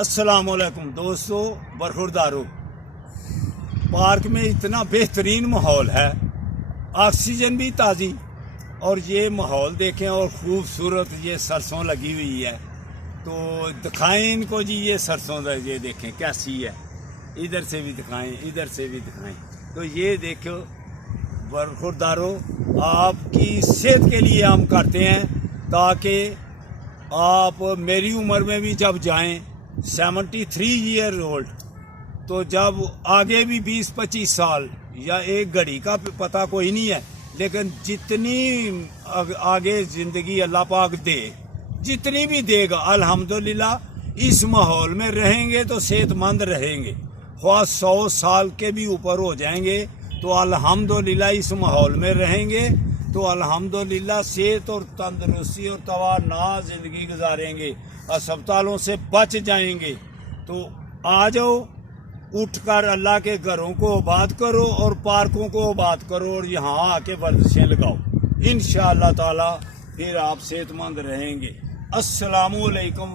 अस्सलामुअलैकुम दोस्तों, बरखुरदारों। पार्क में इतना बेहतरीन माहौल है, ऑक्सीजन भी ताज़ी, और ये माहौल देखें और खूबसूरत ये सरसों लगी हुई है। तो दिखाएं इनको जी, ये सरसों ये देखें कैसी है। इधर से भी दिखाएं, इधर से भी दिखाएं। तो ये देखो बरखुरदारों, आपकी सेहत के लिए हम करते हैं, ताकि आप मेरी उम्र में भी जब जाएं 73 ईयर ओल्ड, तो जब आगे भी 20-25 साल या एक घड़ी का पता कोई नहीं है, लेकिन जितनी आगे ज़िंदगी अल्लाह पाक दे, जितनी भी देगा अल्हम्दुलिल्लाह, इस माहौल में रहेंगे तो सेहतमंद रहेंगे। ख्वाह 100 साल के भी ऊपर हो जाएंगे तो अल्हम्दुलिल्लाह इस माहौल में रहेंगे तो अल्हम्दुलिल्लाह सेहत और तंदुरुस्ती और तवाना ज़िंदगी गुजारेंगे, अस्पतालों से बच जाएंगे। तो आ जाओ, उठकर अल्लाह के घरों को आबाद करो और पार्कों को आबाद करो और यहाँ आके वर्जिशें लगाओ। इंशाअल्लाह ताला फिर आप सेहतमंद रहेंगे। अस्सलामु अलैकुम।